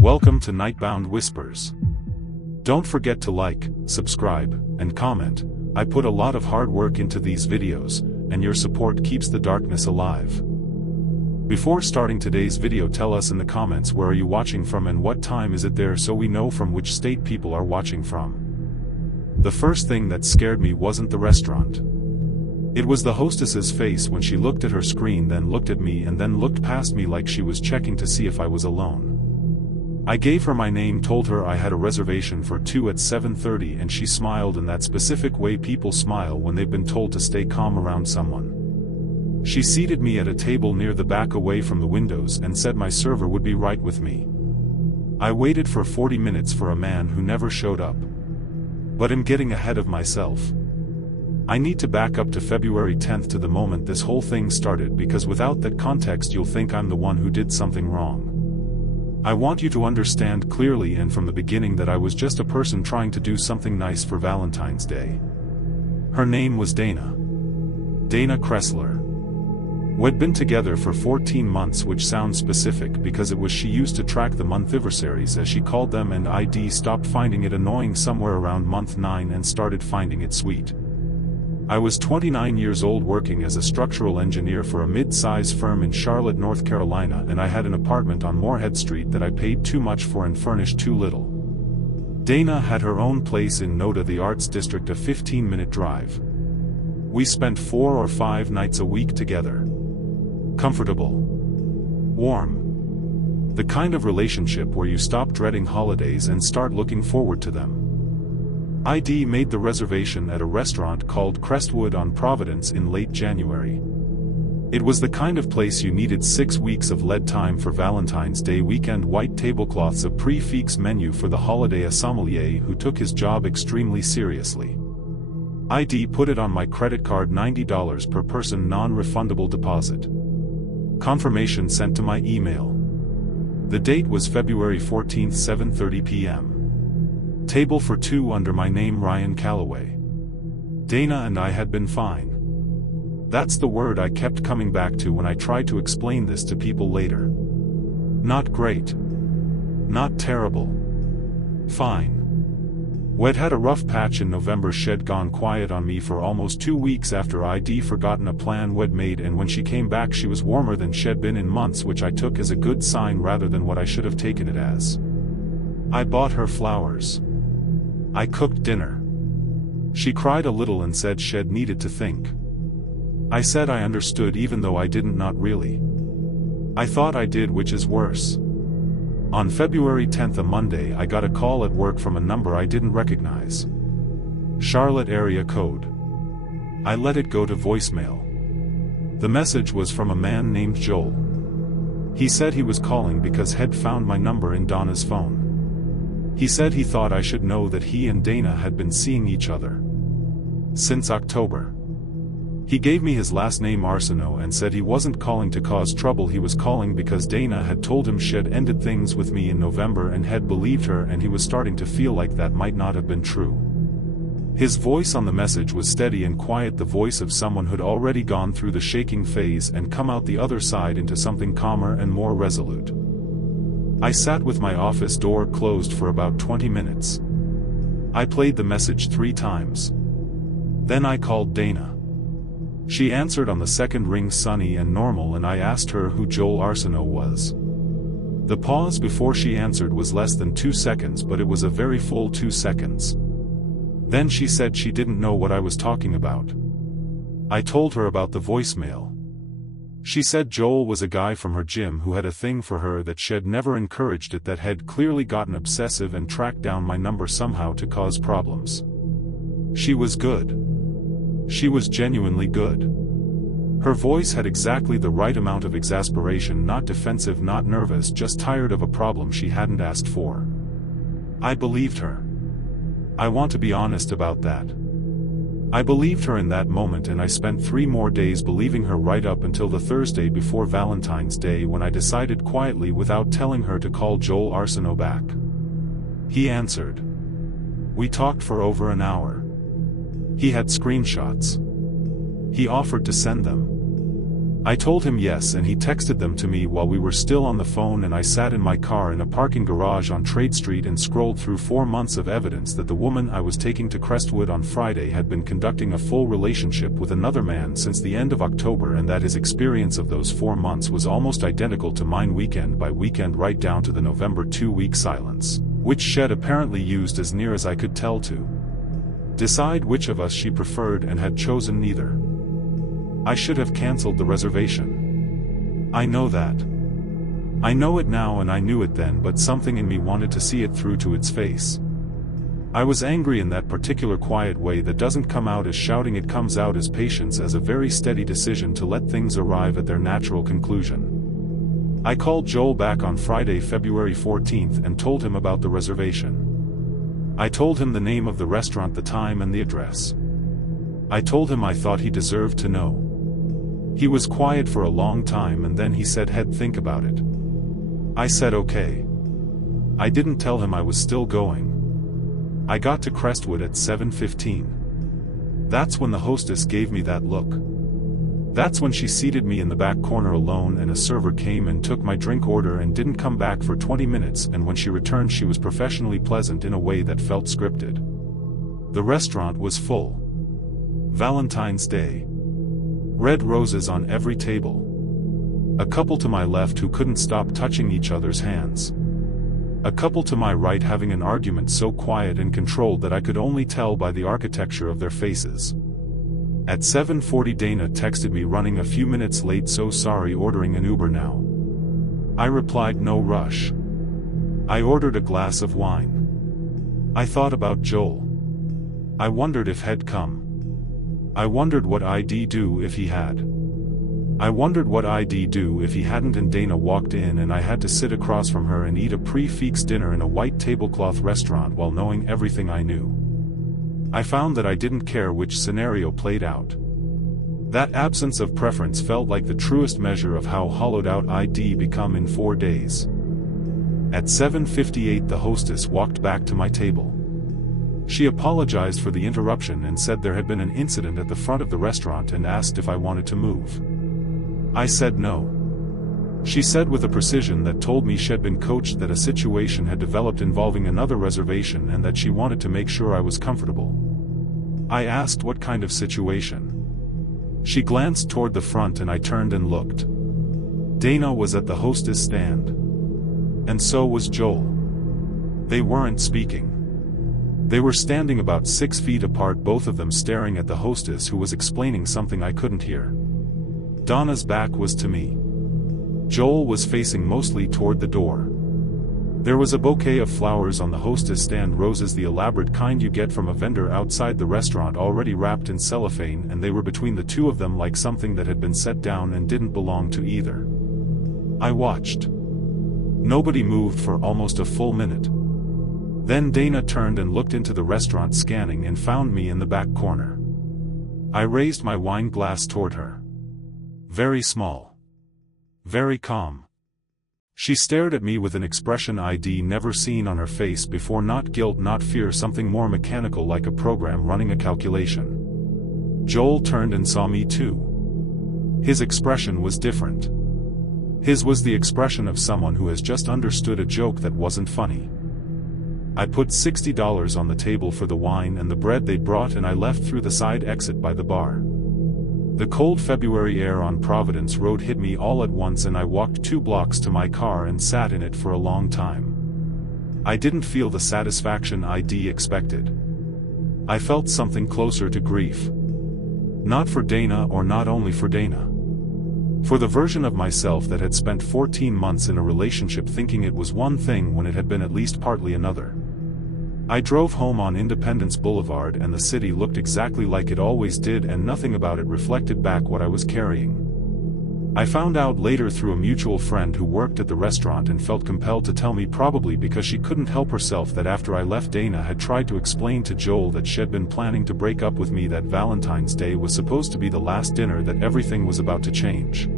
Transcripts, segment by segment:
Welcome to Nightbound Whispers. Don't forget to like, subscribe, and comment. I put a lot of hard work into these videos, and your support keeps the darkness alive. Before starting today's video, tell us in the comments where are you watching from and what time is it there so we know from which state people are watching from. The first thing that scared me wasn't the restaurant. It was the hostess's face when she looked at her screen, then looked at me, and then looked past me like she was checking to see if I was alone. I gave her my name, told her I had a reservation for 2 at 7:30, and she smiled in that specific way people smile when they've been told to stay calm around someone. She seated me at a table near the back away from the windows and said my server would be right with me. I waited for 40 minutes for a man who never showed up. But I'm getting ahead of myself. I need to back up to February 10th, to the moment this whole thing started, because without that context you'll think I'm the one who did something wrong. I want you to understand clearly and from the beginning that I was just a person trying to do something nice for Valentine's Day. Her name was Dana. Dana Kressler. We'd been together for 14 months, which sounds specific because it was she used to track the month-iversaries as she called them, and I stopped finding it annoying somewhere around month 9 and started finding it sweet. I was 29 years old, working as a structural engineer for a mid-size firm in Charlotte, North Carolina, and I had an apartment on Moorhead Street that I paid too much for and furnished too little. Dana had her own place in Noda, the arts district, a 15-minute drive. We spent 4 or 5 nights a week together. Comfortable. Warm. The kind of relationship where you stop dreading holidays and start looking forward to them. ID made the reservation at a restaurant called Crestwood on Providence in late January. It was the kind of place you needed 6 weeks of lead time for Valentine's Day weekend. White tablecloths, a prix-fixe menu for the holiday, a sommelier who took his job extremely seriously. ID put it on my credit card, $90 per person, non-refundable deposit. Confirmation sent to my email. The date was February 14th, 7:30 p.m. Table for 2 under my name, Ryan Calloway. Dana and I had been fine. That's the word I kept coming back to when I tried to explain this to people later. Not great. Not terrible. Fine. We'd had a rough patch in November. She'd gone quiet on me for almost 2 weeks after I'd forgotten a plan we'd made, and when she came back she was warmer than she'd been in months, which I took as a good sign rather than what I should have taken it as. I bought her flowers. I cooked dinner. She cried a little and said she'd needed to think. I said I understood, even though I didn't, not really. I thought I did, which is worse. On February 10th, a Monday, I got a call at work from a number I didn't recognize. Charlotte area code. I let it go to voicemail. The message was from a man named Joel. He said he was calling because he'd found my number in Donna's phone. He said he thought I should know that he and Dana had been seeing each other since October. He gave me his last name, Arsenault, and said he wasn't calling to cause trouble. He was calling because Dana had told him she'd ended things with me in November and had believed her, and he was starting to feel like that might not have been true. His voice on the message was steady and quiet, the voice of someone who'd already gone through the shaking phase and come out the other side into something calmer and more resolute. I sat with my office door closed for about 20 minutes. I played the message 3 times. Then I called Dana. She answered on the second ring, sunny and normal, and I asked her who Joel Arsenault was. The pause before she answered was less than 2 seconds, but it was a very full 2 seconds. Then she said she didn't know what I was talking about. I told her about the voicemail. She said Joel was a guy from her gym who had a thing for her, that she'd never encouraged it, that had clearly gotten obsessive and tracked down my number somehow to cause problems. She was good. She was genuinely good. Her voice had exactly the right amount of exasperation, not defensive, not nervous, just tired of a problem she hadn't asked for. I believed her. I want to be honest about that. I believed her in that moment, and I spent 3 more days believing her, right up until the Thursday before Valentine's Day, when I decided quietly, without telling her, to call Joel Arsenault back. He answered. We talked for over an hour. He had screenshots. He offered to send them. I told him yes, and he texted them to me while we were still on the phone, and I sat in my car in a parking garage on Trade Street and scrolled through 4 months of evidence that the woman I was taking to Crestwood on Friday had been conducting a full relationship with another man since the end of October, and that his experience of those 4 months was almost identical to mine weekend by weekend, right down to the November 2-week silence, which Shed apparently used as near as I could tell to decide which of us she preferred, and had chosen neither. I should have cancelled the reservation. I know that. I know it now, and I knew it then, but something in me wanted to see it through to its face. I was angry in that particular quiet way that doesn't come out as shouting, it comes out as patience, as a very steady decision to let things arrive at their natural conclusion. I called Joel back on Friday, February 14th, and told him about the reservation. I told him the name of the restaurant, the time, and the address. I told him I thought he deserved to know. He was quiet for a long time, and then he said he'd think about it. I said okay. I didn't tell him I was still going. I got to Crestwood at 7:15. That's when the hostess gave me that look. That's when she seated me in the back corner alone, and a server came and took my drink order and didn't come back for 20 minutes, and when she returned she was professionally pleasant in a way that felt scripted. The restaurant was full. Valentine's Day. Red roses on every table. A couple to my left who couldn't stop touching each other's hands. A couple to my right having an argument so quiet and controlled that I could only tell by the architecture of their faces. At 7:40 Dana texted me running a few minutes late, so sorry, ordering an Uber now. I replied no rush. I ordered a glass of wine. I thought about Joel. I wondered if he'd come. I wondered what I'd do if he had. I wondered what I'd do if he hadn't, and Dana walked in and I had to sit across from her and eat a prix-fixe dinner in a white tablecloth restaurant while knowing everything I knew. I found that I didn't care which scenario played out. That absence of preference felt like the truest measure of how hollowed out I'd become in 4 days. At 7:58 the hostess walked back to my table. She apologized for the interruption and said there had been an incident at the front of the restaurant and asked if I wanted to move. I said no. She said with a precision that told me she'd been coached that a situation had developed involving another reservation and that she wanted to make sure I was comfortable. I asked what kind of situation. She glanced toward the front and I turned and looked. Dana was at the hostess stand. And so was Joel. They weren't speaking. They were standing about 6 feet apart, both of them staring at the hostess who was explaining something I couldn't hear. Donna's back was to me. Joel was facing mostly toward the door. There was a bouquet of flowers on the hostess stand, roses, the elaborate kind you get from a vendor outside the restaurant, already wrapped in cellophane, and they were between the two of them like something that had been set down and didn't belong to either. I watched. Nobody moved for almost a full minute. Then Dana turned and looked into the restaurant, scanning, and found me in the back corner. I raised my wine glass toward her. Very small. Very calm. She stared at me with an expression I'd never seen on her face before, not guilt, not fear, something more mechanical, like a program running a calculation. Joel turned and saw me too. His expression was different. His was the expression of someone who has just understood a joke that wasn't funny. I put $60 on the table for the wine and the bread they brought, and I left through the side exit by the bar. The cold February air on Providence Road hit me all at once, and I walked 2 blocks to my car and sat in it for a long time. I didn't feel the satisfaction I'd expected. I felt something closer to grief. Not for Dana, or not only for Dana. For the version of myself that had spent 14 months in a relationship thinking it was one thing when it had been at least partly another. I drove home on Independence Boulevard, and the city looked exactly like it always did, and nothing about it reflected back what I was carrying. I found out later through a mutual friend who worked at the restaurant and felt compelled to tell me, probably because she couldn't help herself, that after I left, Dana had tried to explain to Joel that she'd been planning to break up with me, that Valentine's Day was supposed to be the last dinner, that everything was about to change.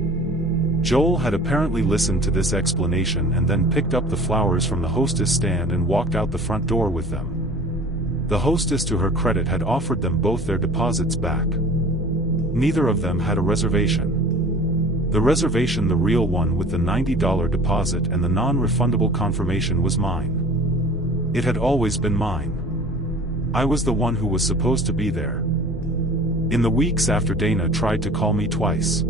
Joel had apparently listened to this explanation and then picked up the flowers from the hostess stand and walked out the front door with them. The hostess, to her credit, had offered them both their deposits back. Neither of them had a reservation. The reservation, the real one with the $90 deposit and the non-refundable confirmation, was mine. It had always been mine. I was the one who was supposed to be there. In the weeks after, Dana tried to call me twice.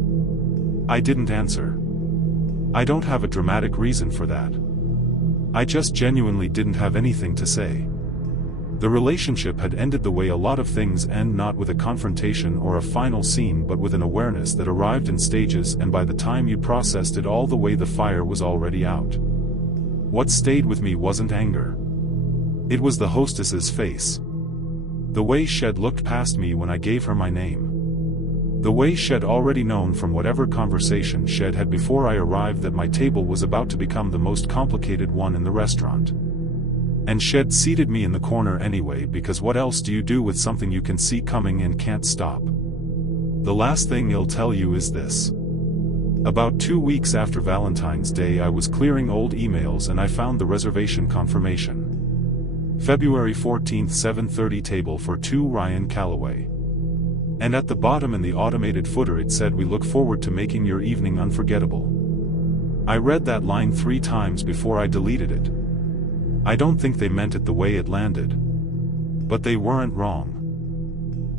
I didn't answer. I don't have a dramatic reason for that. I just genuinely didn't have anything to say. The relationship had ended the way a lot of things end, not with a confrontation or a final scene, but with an awareness that arrived in stages, and by the time you processed it all the way, the fire was already out. What stayed with me wasn't anger. It was the hostess's face. The way she'd looked past me when I gave her my name. The way she'd already known from whatever conversation she'd had before I arrived that my table was about to become the most complicated one in the restaurant. And she'd seated me in the corner anyway, because what else do you do with something you can see coming and can't stop? The last thing he'll tell you is this. About 2 weeks after Valentine's Day, I was clearing old emails and I found the reservation confirmation. February 14th, 7:30, table for 2, Ryan Calloway. And at the bottom in the automated footer it said, "We look forward to making your evening unforgettable." I read that line 3 times before I deleted it. I don't think they meant it the way it landed. But they weren't wrong.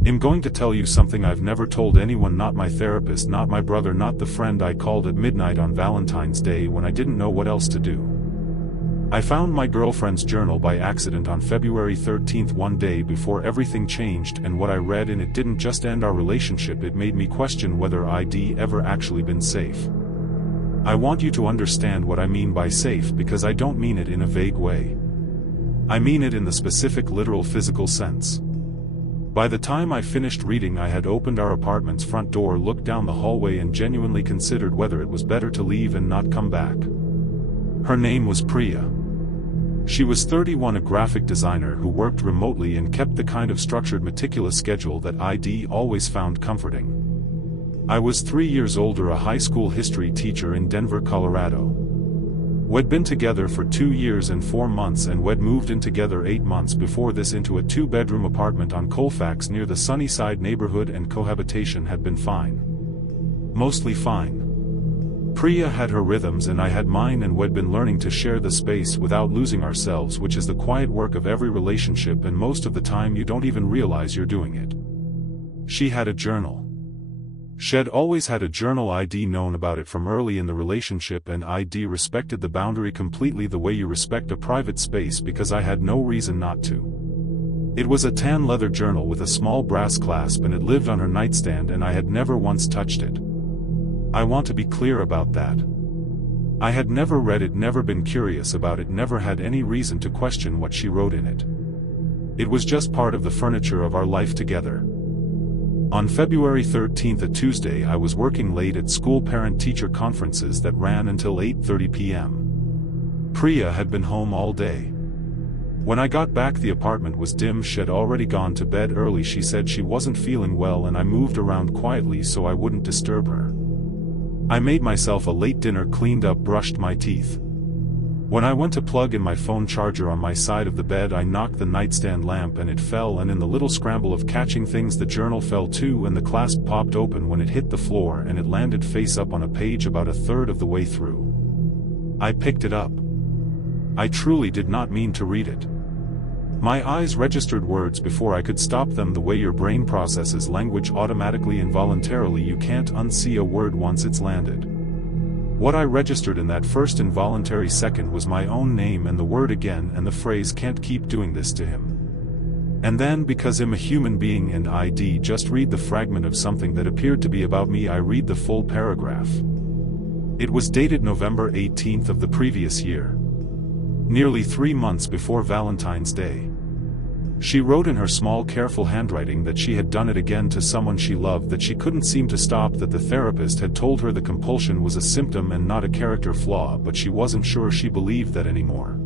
I'm going to tell you something I've never told anyone, not my therapist, not my brother, not the friend I called at midnight on Valentine's Day when I didn't know what else to do. I found my girlfriend's journal by accident on February 13th, one day before everything changed, and what I read in it didn't just end our relationship, it made me question whether I'd ever actually been safe. I want you to understand what I mean by safe, because I don't mean it in a vague way. I mean it in the specific, literal, physical sense. By the time I finished reading, I had opened our apartment's front door, looked down the hallway, and genuinely considered whether it was better to leave and not come back. Her name was Priya. She was 31, a graphic designer who worked remotely and kept the kind of structured, meticulous schedule that I'd always found comforting. I was 3 years older, a high school history teacher in Denver, Colorado. We'd been together for 2 years and 4 months, and we'd moved in together 8 months before this into a 2-bedroom apartment on Colfax near the Sunnyside neighborhood, and cohabitation had been fine. Mostly fine. Priya had her rhythms and I had mine, and we'd been learning to share the space without losing ourselves, which is the quiet work of every relationship, and most of the time you don't even realize you're doing it. She had a journal. She'd always had a journal. I'd known about it from early in the relationship, and I'd respected the boundary completely, the way you respect a private space, because I had no reason not to. It was a tan leather journal with a small brass clasp, and it lived on her nightstand, and I had never once touched it. I want to be clear about that. I had never read it, never been curious about it, never had any reason to question what she wrote in it. It was just part of the furniture of our life together. On February 13th, a Tuesday, I was working late at school parent-teacher conferences that ran until 8:30 p.m. Priya had been home all day. When I got back, the apartment was dim. She'd already gone to bed early. She said she wasn't feeling well, and I moved around quietly so I wouldn't disturb her. I made myself a late dinner, cleaned up, brushed my teeth. When I went to plug in my phone charger on my side of the bed, I knocked the nightstand lamp and it fell, and in the little scramble of catching things, the journal fell too, and the clasp popped open when it hit the floor, and it landed face up on a page about a third of the way through. I picked it up. I truly did not mean to read it. My eyes registered words before I could stop them, the way your brain processes language automatically, involuntarily. You can't unsee a word once it's landed. What I registered in that first involuntary second was my own name and the word again, and the phrase, "Can't keep doing this to him." And then, because I'm a human being and I'd just read the fragment of something that appeared to be about me, I read the full paragraph. It was dated November 18th of the previous year. Nearly 3 months before Valentine's Day. She wrote in her small, careful handwriting that she had done it again to someone she loved, that she couldn't seem to stop, that the therapist had told her the compulsion was a symptom and not a character flaw, but she wasn't sure she believed that anymore.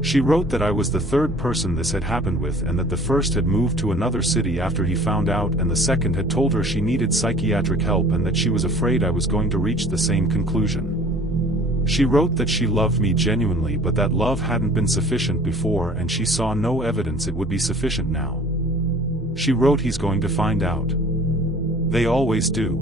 She wrote that I was the 3rd person this had happened with, and that the first had moved to another city after he found out, and the second had told her she needed psychiatric help, and that she was afraid I was going to reach the same conclusion. She wrote that she loved me genuinely, but that love hadn't been sufficient before, and she saw no evidence it would be sufficient now. She wrote, "He's going to find out. They always do.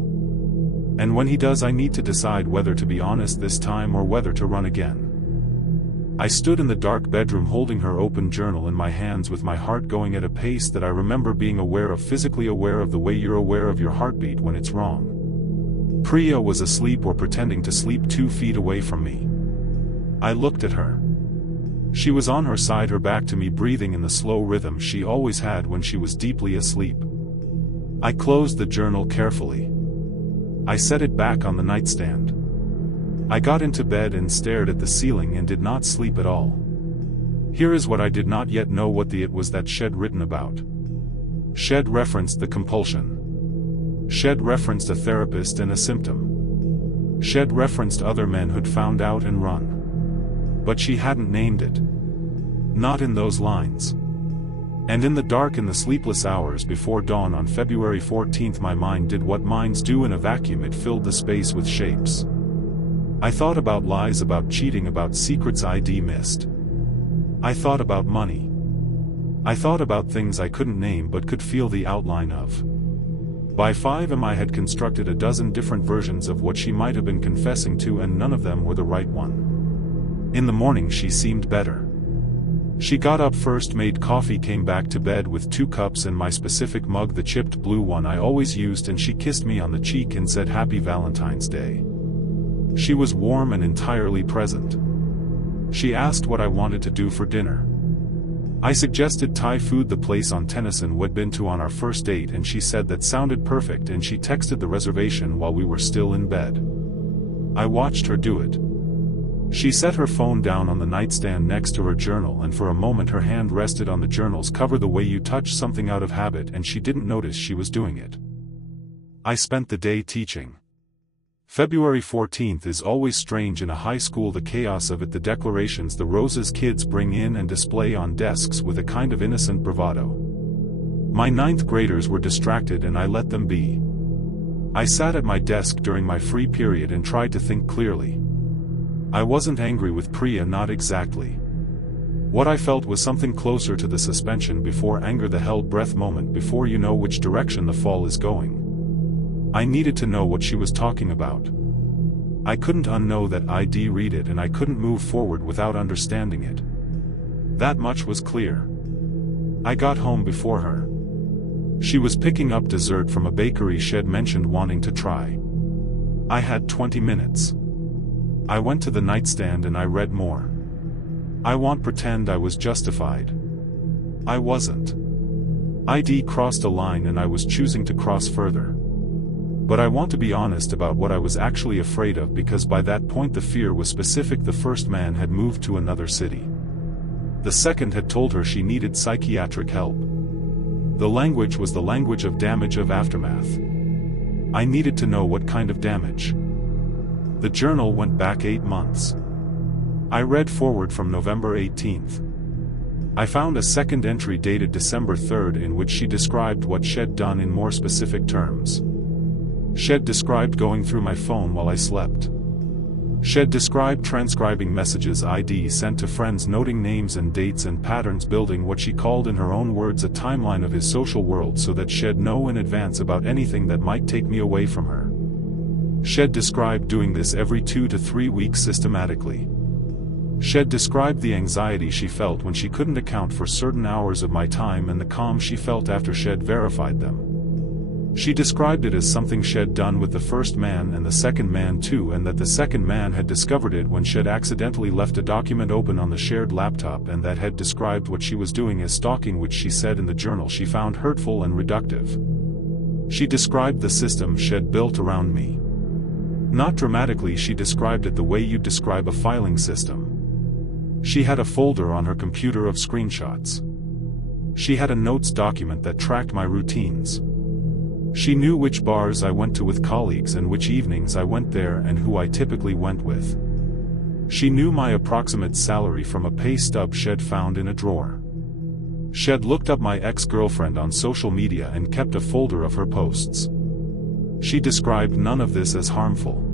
And when he does, I need to decide whether to be honest this time or whether to run again. I stood in the dark bedroom holding her open journal in my hands with my heart going at a pace that I remember being aware of, physically aware of the way you're aware of your heartbeat when it's wrong. Priya was asleep or pretending to sleep 2 feet away from me. I looked at her. She was on her side, her back to me, breathing in the slow rhythm she always had when she was deeply asleep. I closed the journal carefully. I set it back on the nightstand. I got into bed and stared at the ceiling and did not sleep at all. Here is what I did not yet know what it was that Shed written about. Shed referenced the compulsion. Shed referenced a therapist and a symptom. Shed referenced other men who'd found out and run. But she hadn't named it. Not in those lines. And in the dark, in the sleepless hours before dawn on February 14th, my mind did what minds do in a vacuum. It filled the space with shapes. I thought about lies, about cheating, about secrets ID missed. I thought about money. I thought about things I couldn't name but could feel the outline of. By 5 a.m. I had constructed a dozen different versions of what she might have been confessing to, and none of them were the right one. In the morning she seemed better. She got up first, made coffee, came back to bed with 2 cups and my specific mug, the chipped blue one I always used, and she kissed me on the cheek and said Happy Valentine's Day. She was warm and entirely present. She asked what I wanted to do for dinner. I suggested Thai food, the place on Tennyson we'd been to on our first date, and she said that sounded perfect, and she texted the reservation while we were still in bed. I watched her do it. She set her phone down on the nightstand next to her journal, and for a moment her hand rested on the journal's cover the way you touch something out of habit, and she didn't notice she was doing it. I spent the day teaching. February 14th is always strange in a high school, the chaos of it, the declarations, the roses kids bring in and display on desks with a kind of innocent bravado. My 9th graders were distracted and I let them be. I sat at my desk during my free period and tried to think clearly. I wasn't angry with Priya, not exactly. What I felt was something closer to the suspension before anger, the held breath moment before you know which direction the fall is going. I needed to know what she was talking about. I couldn't unknow that I'd read it, and I couldn't move forward without understanding it. That much was clear. I got home before her. She was picking up dessert from a bakery she'd mentioned wanting to try. I had 20 minutes. I went to the nightstand and I read more. I won't pretend I was justified. I wasn't. I'd crossed a line and I was choosing to cross further. But I want to be honest about what I was actually afraid of, because by that point the fear was specific. The first man had moved to another city. The second had told her she needed psychiatric help. The language was the language of damage, of aftermath. I needed to know what kind of damage. The journal went back 8 months. I read forward from November 18th. I found a second entry dated December 3rd in which she described what she'd done in more specific terms. She'd described going through my phone while I slept. She'd described transcribing messages I'd sent to friends, noting names and dates and patterns, building what she called in her own words a timeline of his social world so that she'd know in advance about anything that might take me away from her. She'd described doing this every 2 to 3 weeks systematically. She'd described the anxiety she felt when she couldn't account for certain hours of my time and the calm she felt after she'd verified them. She described it as something she'd done with the first man and the second man too, and that the second man had discovered it when she'd accidentally left a document open on the shared laptop, and that had described what she was doing as stalking, which she said in the journal she found hurtful and reductive. She described the system she'd built around me. Not dramatically, she described it the way you'd describe a filing system. She had a folder on her computer of screenshots. She had a notes document that tracked my routines. She knew which bars I went to with colleagues and which evenings I went there and who I typically went with. She knew my approximate salary from a pay stub she'd found in a drawer. She'd looked up my ex-girlfriend on social media and kept a folder of her posts. She described none of this as harmful.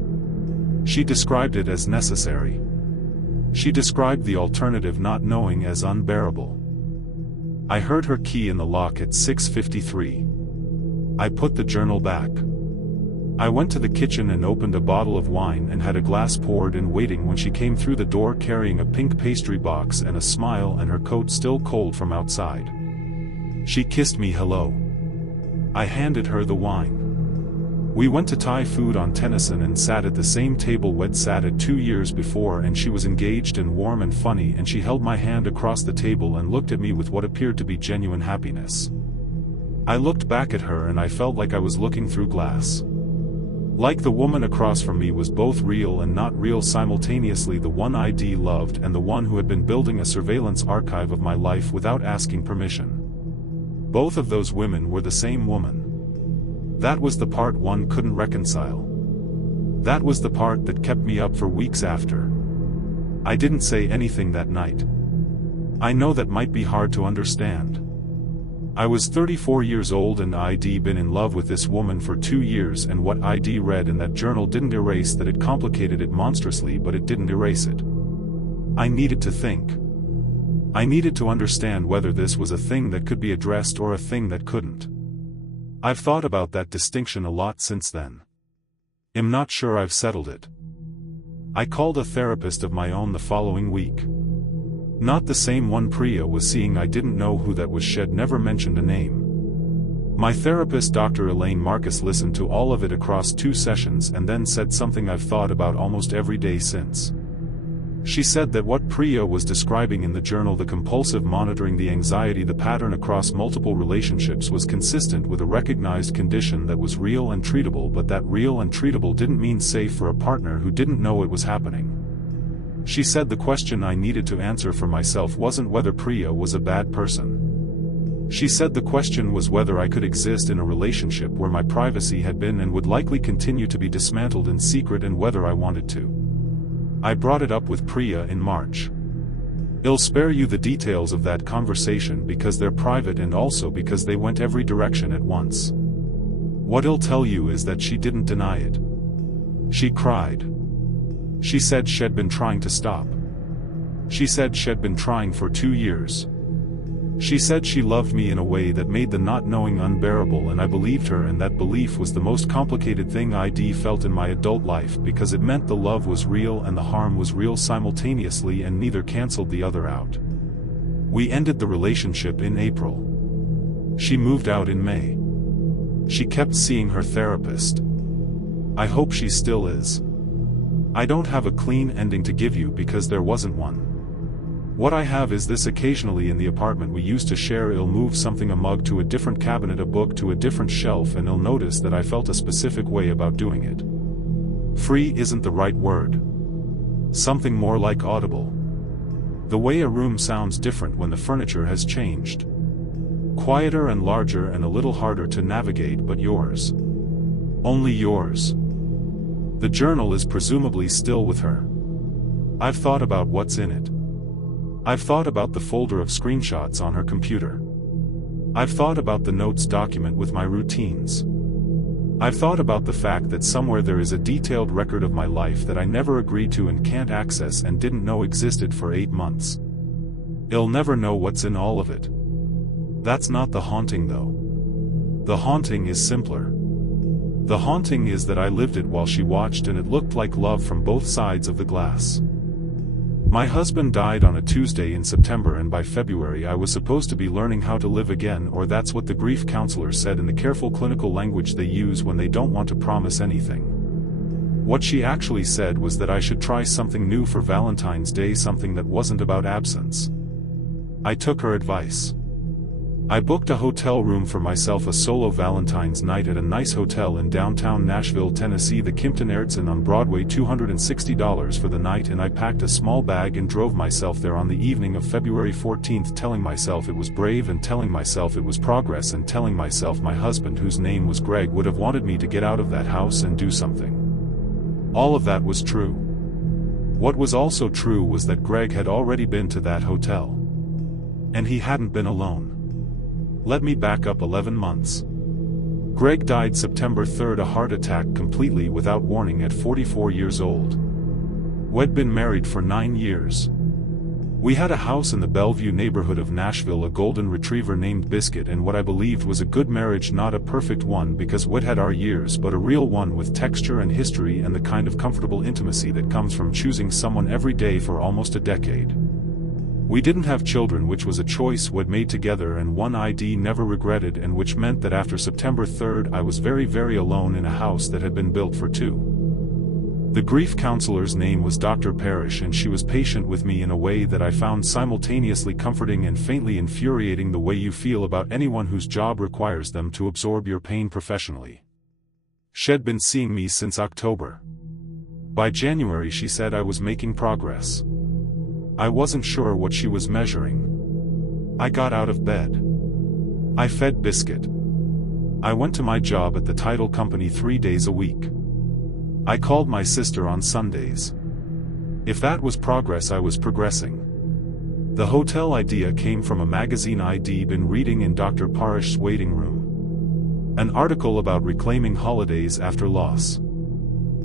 She described it as necessary. She described the alternative, not knowing, as unbearable. I heard her key in the lock at 6:53. I put the journal back. I went to the kitchen and opened a bottle of wine and had a glass poured and waiting when she came through the door carrying a pink pastry box and a smile and her coat still cold from outside. She kissed me hello. I handed her the wine. We went to Thai food on Tennyson and sat at the same table we'd sat at 2 years before, and she was engaged and warm and funny, and she held my hand across the table and looked at me with what appeared to be genuine happiness. I looked back at her and I felt like I was looking through glass. Like the woman across from me was both real and not real simultaneously, the one ID loved and the one who had been building a surveillance archive of my life without asking permission. Both of those women were the same woman. That was the part one couldn't reconcile. That was the part that kept me up for weeks after. I didn't say anything that night. I know that might be hard to understand. I was 34 years old and I'd been in love with this woman for 2 years, and what I'd read in that journal didn't erase that. It complicated it monstrously, but it didn't erase it. I needed to think. I needed to understand whether this was a thing that could be addressed or a thing that couldn't. I've thought about that distinction a lot since then. I'm not sure I've settled it. I called a therapist of my own the following week. Not the same one Priya was seeing. I didn't know who that was. Shed never mentioned a name. My therapist, Dr. Elaine Marcus, listened to all of it across 2 sessions and then said something I've thought about almost every day since. She said that what Priya was describing in the journal, the compulsive monitoring, the anxiety, the pattern across multiple relationships, was consistent with a recognized condition that was real and treatable, but that real and treatable didn't mean safe for a partner who didn't know it was happening. She said the question I needed to answer for myself wasn't whether Priya was a bad person. She said the question was whether I could exist in a relationship where my privacy had been and would likely continue to be dismantled in secret, and whether I wanted to. I brought it up with Priya in March. I'll spare you the details of that conversation because they're private and also because they went every direction at once. What I'll tell you is that she didn't deny it. She cried. She said she'd been trying to stop. She said she'd been trying for 2 years. She said she loved me in a way that made the not knowing unbearable, and I believed her, and that belief was the most complicated thing I'd felt in my adult life, because it meant the love was real and the harm was real simultaneously, and neither canceled the other out. We ended the relationship in April. She moved out in May. She kept seeing her therapist. I hope she still is. I don't have a clean ending to give you because there wasn't one. What I have is this: occasionally in the apartment we used to share, I'll move something, a mug to a different cabinet, a book to a different shelf, and I'll notice that I felt a specific way about doing it. Free isn't the right word. Something more like audible. The way a room sounds different when the furniture has changed. Quieter and larger and a little harder to navigate, but yours. Only yours. The journal is presumably still with her. I've thought about what's in it. I've thought about the folder of screenshots on her computer. I've thought about the notes document with my routines. I've thought about the fact that somewhere there is a detailed record of my life that I never agreed to and can't access and didn't know existed for 8 months. I'll never know what's in all of it. That's not the haunting though. The haunting is simpler. The haunting is that I lived it while she watched, and it looked like love from both sides of the glass. My husband died on a Tuesday in September, and by February I was supposed to be learning how to live again, or that's what the grief counselor said in the careful clinical language they use when they don't want to promise anything. What she actually said was that I should try something new for Valentine's Day, something that wasn't about absence. I took her advice. I booked a hotel room for myself, a solo Valentine's night at a nice hotel in downtown Nashville, Tennessee, the Kimpton Airtson on Broadway, $260 for the night, and I packed a small bag and drove myself there on the evening of February 14th, telling myself it was brave and telling myself it was progress and telling myself my husband, whose name was Greg, would have wanted me to get out of that house and do something. All of that was true. What was also true was that Greg had already been to that hotel. And he hadn't been alone. Let me back up 11 months. Greg died September 3rd, a heart attack, completely without warning, at 44 years old. We'd been married for 9 years. We had a house in the Bellevue neighborhood of Nashville, a golden retriever named Biscuit, and what I believed was a good marriage, not a perfect one because we'd had our years, but a real one with texture and history and the kind of comfortable intimacy that comes from choosing someone every day for almost a decade. We didn't have children, which was a choice we'd made together and one ID never regretted, and which meant that after September 3rd I was very, very alone in a house that had been built for two. The grief counselor's name was Dr. Parrish, and she was patient with me in a way that I found simultaneously comforting and faintly infuriating, the way you feel about anyone whose job requires them to absorb your pain professionally. She'd been seeing me since October. By January she said I was making progress. I wasn't sure what she was measuring. I got out of bed. I fed Biscuit. I went to my job at the title company 3 days a week. I called my sister on Sundays. If that was progress, I was progressing. The hotel idea came from a magazine I'd been reading in Dr. Parish's waiting room. An article about reclaiming holidays after loss.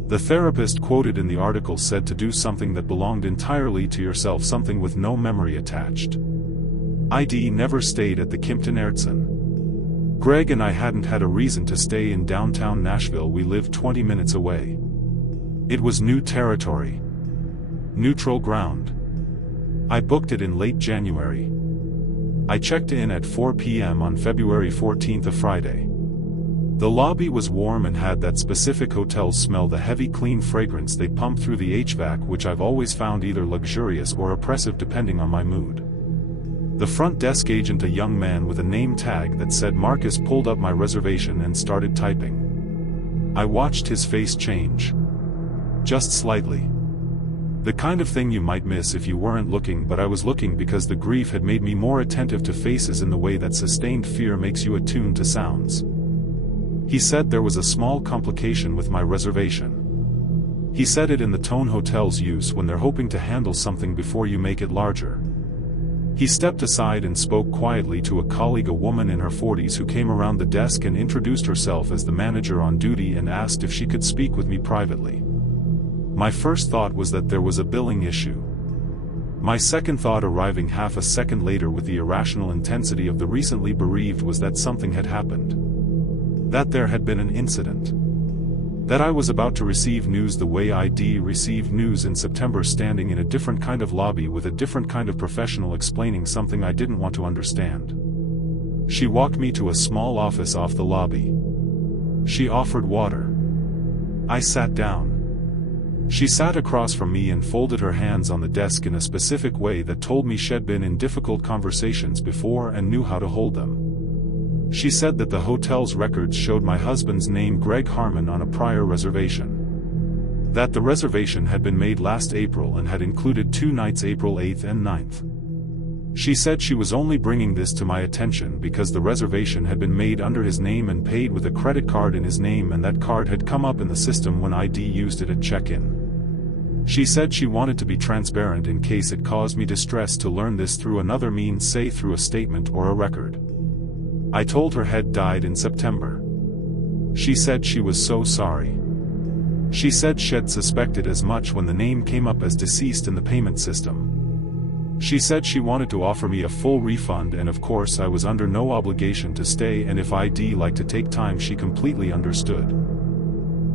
The therapist quoted in the article said to do something that belonged entirely to yourself, something with no memory attached. I'd never stayed at the Kimpton. Greg and I hadn't had a reason to stay in downtown Nashville. We lived 20 minutes away. It was new territory. Neutral ground. I booked it in late January. I checked in at 4 p.m. on February 14th, a Friday. The lobby was warm and had that specific hotels smell, the heavy clean fragrance they pump through the HVAC, which I've always found either luxurious or oppressive depending on my mood. The front desk agent, a young man with a name tag that said Marcus, pulled up my reservation and started typing. I watched his face change. Just slightly. The kind of thing you might miss if you weren't looking, but I was looking because the grief had made me more attentive to faces in the way that sustained fear makes you attuned to sounds. He said there was a small complication with my reservation. He said it in the tone hotels use when they're hoping to handle something before you make it larger. He stepped aside and spoke quietly to a colleague, a woman in her 40s, who came around the desk and introduced herself as the manager on duty and asked if she could speak with me privately. My first thought was that there was a billing issue. My second thought, arriving half a second later with the irrational intensity of the recently bereaved, was that something had happened. That there had been an incident. That I was about to receive news the way I'd received news in September, standing in a different kind of lobby with a different kind of professional explaining something I didn't want to understand. She walked me to a small office off the lobby. She offered water. I sat down. She sat across from me and folded her hands on the desk in a specific way that told me she'd been in difficult conversations before and knew how to hold them. She said that the hotel's records showed my husband's name, Greg Harmon, on a prior reservation. That the reservation had been made last April and had included 2 nights, April 8th and 9th. She said she was only bringing this to my attention because the reservation had been made under his name and paid with a credit card in his name, and that card had come up in the system when I'd used it at check-in. She said she wanted to be transparent in case it caused me distress to learn this through another means, say through a statement or a record. I told her head died in September. She said she was so sorry. She said she'd suspected as much when the name came up as deceased in the payment system. She said she wanted to offer me a full refund, and of course I was under no obligation to stay, and if I'd like to take time, she completely understood.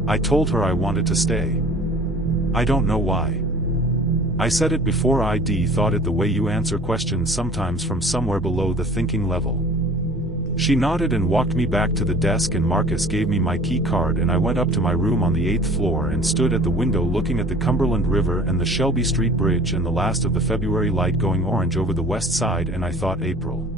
I told her I wanted to stay. I don't know why. I said it before I'd thought it, the way you answer questions sometimes from somewhere below the thinking level. She nodded and walked me back to the desk, and Marcus gave me my key card, and I went up to my room on the 8th floor and stood at the window looking at the Cumberland River and the Shelby Street Bridge and the last of the February light going orange over the west side, and I thought April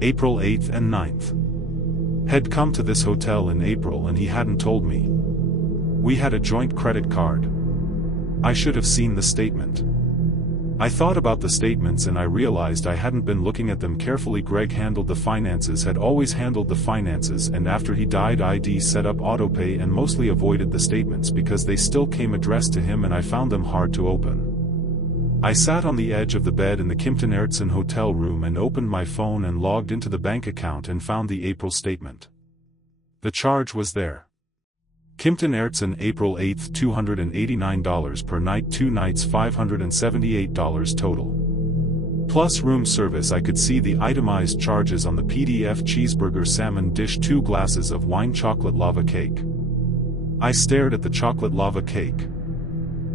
8th and 9th. Had come to this hotel in April and he hadn't told me. We had a joint credit card. I should have seen the statement. I thought about the statements and I realized I hadn't been looking at them carefully. Greg handled the finances, had always handled the finances, and after he died I'd set up autopay and mostly avoided the statements because they still came addressed to him and I found them hard to open. I sat on the edge of the bed in the Kimpton hotel room and opened my phone and logged into the bank account and found the April statement. The charge was there. Kimpton April 8th, $289 per night, 2 nights, $578 total. Plus room service. I could see the itemized charges on the PDF: cheeseburger, salmon dish, 2 glasses of wine, chocolate lava cake. I stared at the chocolate lava cake.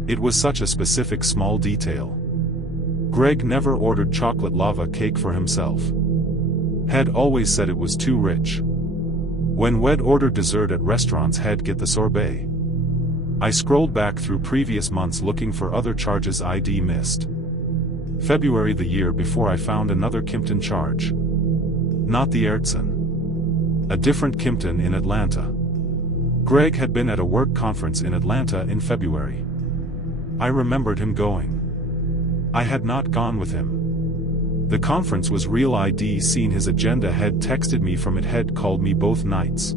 It was such a specific small detail. Greg never ordered chocolate lava cake for himself. Had always said it was too rich. When we'd order dessert at restaurants, he'd get the sorbet. I scrolled back through previous months looking for other charges I'd missed. February, the year before, I found another Kimpton charge. Not the Ayrton. A different Kimpton in Atlanta. Greg had been at a work conference in Atlanta in February. I remembered him going. I had not gone with him. The conference was real. I'd seen his agenda, had texted me from it, had called me both nights.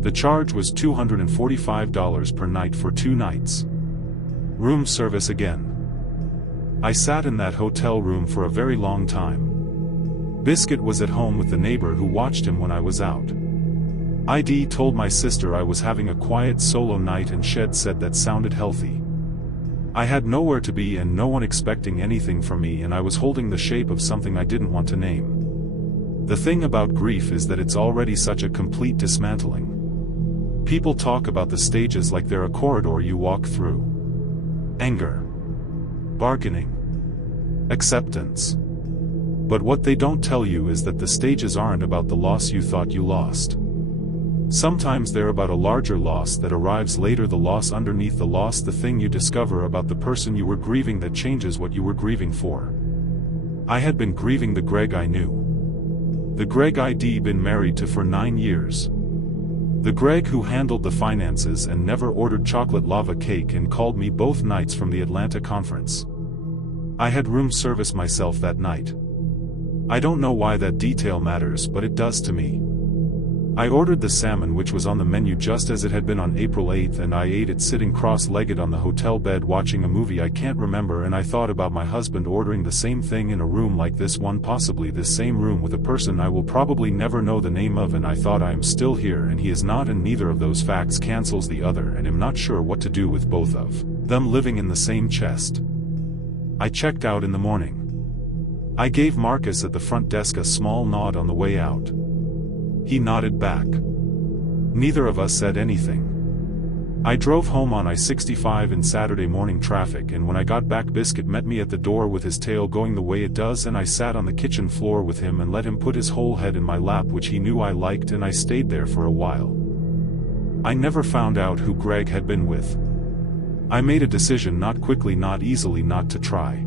The charge was $245 per night for 2 nights. Room service again. I sat in that hotel room for a very long time. Biscuit was at home with the neighbor who watched him when I was out. I'd told my sister I was having a quiet solo night, and Shed said that sounded healthy. I had nowhere to be and no one expecting anything from me, and I was holding the shape of something I didn't want to name. The thing about grief is that it's already such a complete dismantling. People talk about the stages like they're a corridor you walk through. Anger. Bargaining. Acceptance. But what they don't tell you is that the stages aren't about the loss you thought you lost. Sometimes they're about a larger loss that arrives later, the loss underneath the loss, the thing you discover about the person you were grieving that changes what you were grieving for. I had been grieving the Greg I knew. The Greg I'd been married to for 9 years. The Greg who handled the finances and never ordered chocolate lava cake and called me both nights from the Atlanta conference. I had room service myself that night. I don't know why that detail matters, but it does to me. I ordered the salmon, which was on the menu just as it had been on April 8th, and I ate it sitting cross-legged on the hotel bed watching a movie I can't remember, and I thought about my husband ordering the same thing in a room like this one, possibly this same room with a person I will probably never know the name of, and I thought I am still here and he is not, and neither of those facts cancels the other, and am not sure what to do with both of them living in the same chest. I checked out in the morning. I gave Marcus at the front desk a small nod on the way out. He nodded back. Neither of us said anything. I drove home on I-65 in Saturday morning traffic, and when I got back, Biscuit met me at the door with his tail going the way it does, and I sat on the kitchen floor with him and let him put his whole head in my lap, which he knew I liked, and I stayed there for a while. I never found out who Greg had been with. I made a decision, not quickly, not easily, not to try.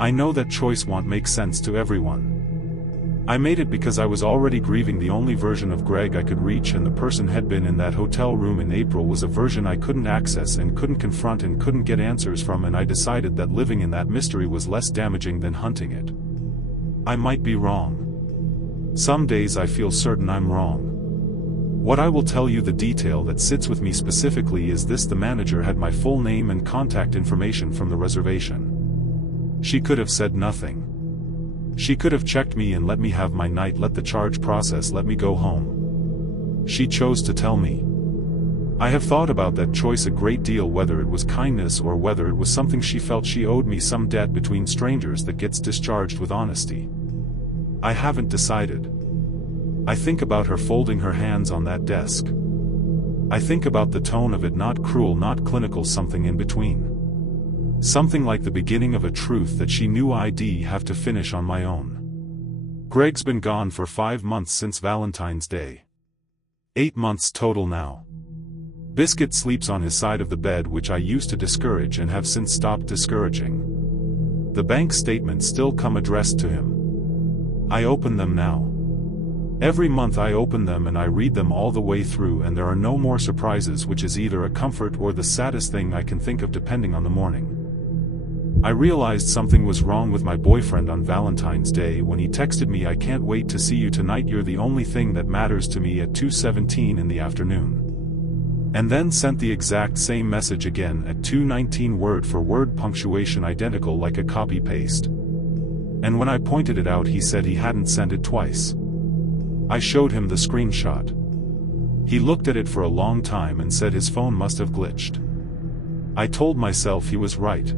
I know that choice won't make sense to everyone. I made it because I was already grieving the only version of Greg I could reach, and the person had been in that hotel room in April was a version I couldn't access and couldn't confront and couldn't get answers from, and I decided that living in that mystery was less damaging than hunting it. I might be wrong. Some days I feel certain I'm wrong. What I will tell you, the detail that sits with me specifically is this: the manager had my full name and contact information from the reservation. She could have said nothing. She could have checked me and let me have my night, let the charge process, let me go home. She chose to tell me. I have thought about that choice a great deal, whether it was kindness or whether it was something she felt she owed me, some debt between strangers that gets discharged with honesty. I haven't decided. I think about her folding her hands on that desk. I think about the tone of it, not cruel, not clinical, something in between. Something like the beginning of a truth that she knew I'd have to finish on my own. Greg's been gone for 5 months since Valentine's Day. 8 months total now. Biscuit sleeps on his side of the bed, which I used to discourage and have since stopped discouraging. The bank statements still come addressed to him. I open them now. Every month I open them and I read them all the way through, and there are no more surprises, which is either a comfort or the saddest thing I can think of depending on the morning. I realized something was wrong with my boyfriend on Valentine's Day when he texted me, "I can't wait to see you tonight, you're the only thing that matters to me," at 2:17 in the afternoon. And then sent the exact same message again at 2:19, word for word, punctuation identical, like a copy-paste. And when I pointed it out, he said he hadn't sent it twice. I showed him the screenshot. He looked at it for a long time and said his phone must have glitched. I told myself he was right.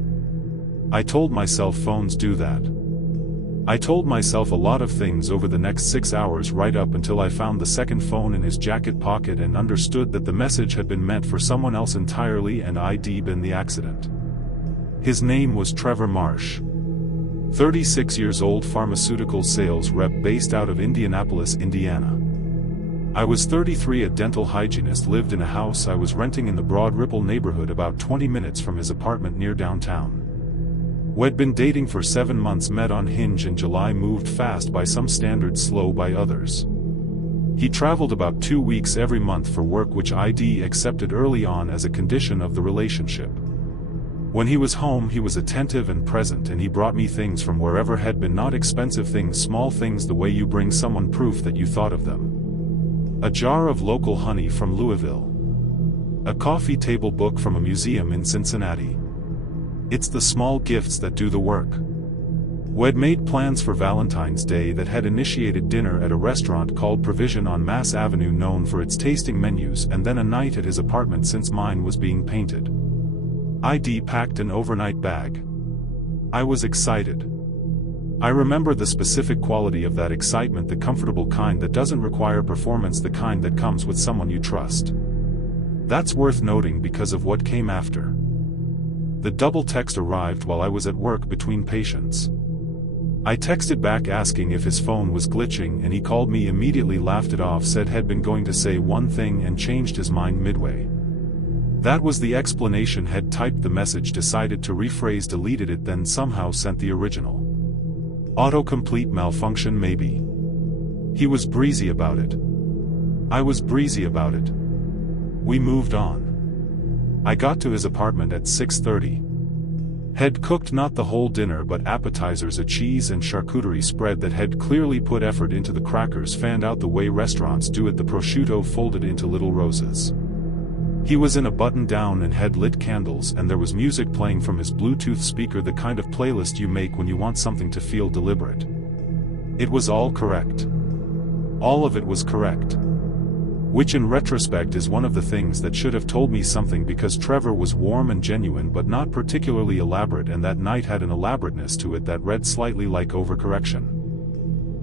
I told myself phones do that. I told myself a lot of things over the next 6 hours right up until I found the second phone in his jacket pocket and understood that the message had been meant for someone else entirely and I'd been the accident. His name was Trevor Marsh. 36 years old, pharmaceutical sales rep based out of Indianapolis, Indiana. I was 33, a dental hygienist, lived in a house I was renting in the Broad Ripple neighborhood about 20 minutes from his apartment near downtown. We'd been dating for 7 months, met on Hinge in July, moved fast by some standards, slow by others. He traveled about 2 weeks every month for work, which I'd accepted early on as a condition of the relationship. When he was home, he was attentive and present, and he brought me things from wherever had been, not expensive things, small things, the way you bring someone proof that you thought of them. A jar of local honey from Louisville. A coffee table book from a museum in Cincinnati. It's the small gifts that do the work. We'd made plans for Valentine's Day that had initiated dinner at a restaurant called Provision on Mass Avenue, known for its tasting menus, and then a night at his apartment since mine was being painted. I'd packed an overnight bag. I was excited. I remember the specific quality of that excitement, the comfortable kind that doesn't require performance, the kind that comes with someone you trust. That's worth noting because of what came after. The double text arrived while I was at work between patients. I texted back asking if his phone was glitching, and he called me immediately, laughed it off, said had been going to say one thing and changed his mind midway. That was the explanation. Had typed the message, decided to rephrase, deleted it, then somehow sent the original. Autocomplete malfunction maybe. He was breezy about it. I was breezy about it. We moved on. I got to his apartment at 6:30. Had cooked not the whole dinner but appetizers, a cheese and charcuterie spread that had clearly put effort into the crackers, fanned out the way restaurants do it, the prosciutto folded into little roses. He was in a button-down and had lit candles, and there was music playing from his Bluetooth speaker, the kind of playlist you make when you want something to feel deliberate. It was all correct. All of it was correct. Which in retrospect is one of the things that should have told me something, because Trevor was warm and genuine but not particularly elaborate, and that night had an elaborateness to it that read slightly like overcorrection.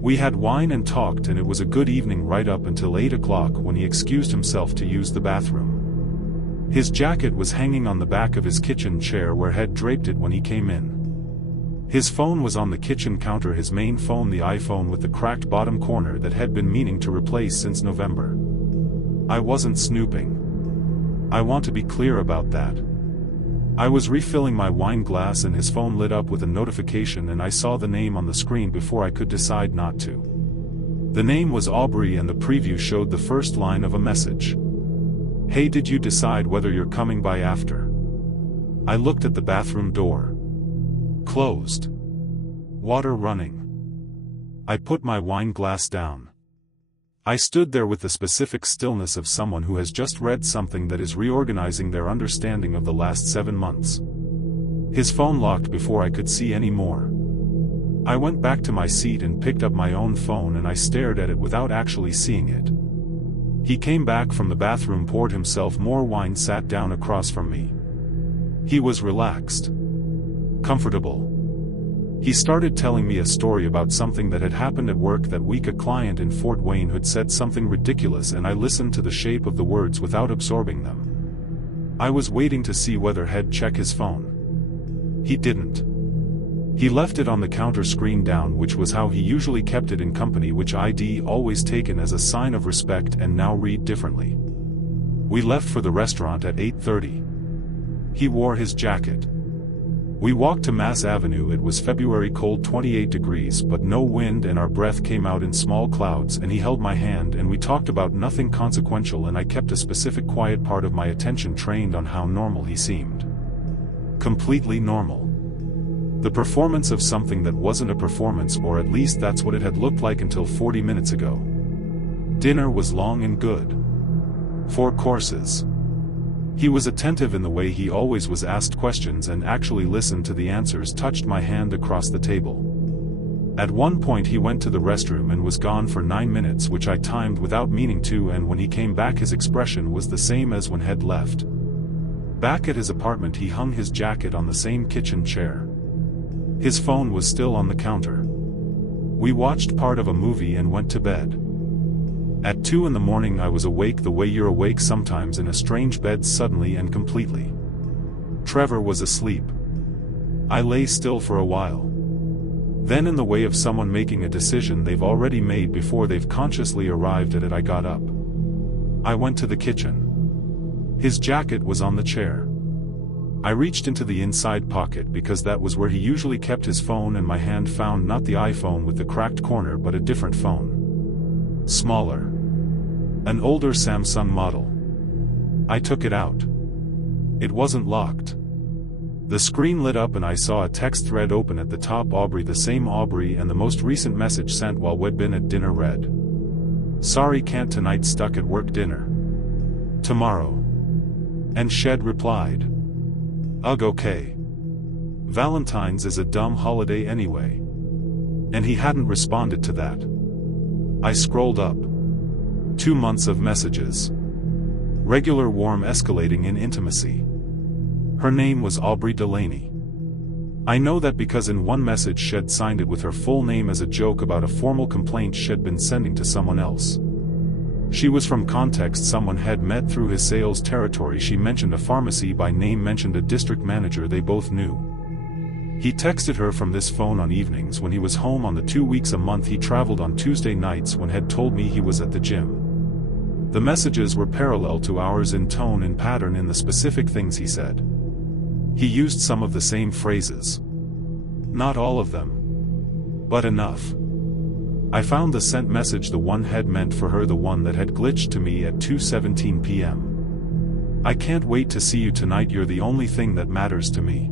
We had wine and talked, and it was a good evening right up until 8 o'clock, when he excused himself to use the bathroom. His jacket was hanging on the back of his kitchen chair where Head draped it when he came in. His phone was on the kitchen counter, his main phone, the iPhone with the cracked bottom corner that had been meaning to replace since November. I wasn't snooping. I want to be clear about that. I was refilling my wine glass and his phone lit up with a notification, and I saw the name on the screen before I could decide not to. The name was Aubrey, and the preview showed the first line of a message. Hey, did you decide whether you're coming by after? I looked at the bathroom door. Closed. Water running. I put my wine glass down. I stood there with the specific stillness of someone who has just read something that is reorganizing their understanding of the last 7 months. His phone locked before I could see any more. I went back to my seat and picked up my own phone, and I stared at it without actually seeing it. He came back from the bathroom, poured himself more wine, sat down across from me. He was relaxed. Comfortable. He started telling me a story about something that had happened at work that week. A client in Fort Wayne had said something ridiculous, and I listened to the shape of the words without absorbing them. I was waiting to see whether He'd check his phone. He didn't. He left it on the counter, screen down, which was how he usually kept it in company, which I'd always taken as a sign of respect and now read differently. We left for the restaurant at 8:30. He wore his jacket. We walked to Mass Avenue. It was February, cold, 28 degrees, but no wind, and our breath came out in small clouds, and he held my hand and we talked about nothing consequential, and I kept a specific quiet part of my attention trained on how normal he seemed. Completely normal. The performance of something that wasn't a performance, or at least that's what it had looked like until 40 minutes ago. Dinner was long and good. 4 courses. He was attentive in the way he always was, asked questions and actually listened to the answers, touched my hand across the table. At one point he went to the restroom and was gone for 9 minutes, which I timed without meaning to, and when he came back his expression was the same as when He'd left. Back at his apartment he hung his jacket on the same kitchen chair. His phone was still on the counter. We watched part of a movie and went to bed. At 2 in the morning I was awake the way you're awake sometimes in a strange bed suddenly and completely. Trevor was asleep. I lay still for a while. Then in the way of someone making a decision they've already made before they've consciously arrived at it, I got up. I went to the kitchen. His jacket was on the chair. I reached into the inside pocket because that was where he usually kept his phone, and my hand found not the iPhone with the cracked corner but a different phone. Smaller. An older Samsung model. I took it out. It wasn't locked. The screen lit up and I saw a text thread open at the top. Aubrey, the same Aubrey, and the most recent message sent while we'd been at dinner read. Sorry, can't tonight, stuck at work, dinner tomorrow. And Shed replied. Ugh, okay. Valentines is a dumb holiday anyway. And he hadn't responded to that. I scrolled up. 2 months of messages. Regular, warm, escalating in intimacy. Her name was Aubrey Delaney. I know that because in one message Shed signed it with her full name as a joke about a formal complaint Shed been sending to someone else. She was from context someone had met through his sales territory. She mentioned a pharmacy by name, mentioned a district manager they both knew. He texted her from this phone on evenings when he was home on the 2 weeks a month he traveled on Tuesday nights when had told me he was at the gym. The messages were parallel to ours in tone and pattern in the specific things he said. He used some of the same phrases. Not all of them. But enough. I found the sent message, the one had meant for her, the one that had glitched to me at 2:17 p.m. I can't wait to see you tonight, you're the only thing that matters to me.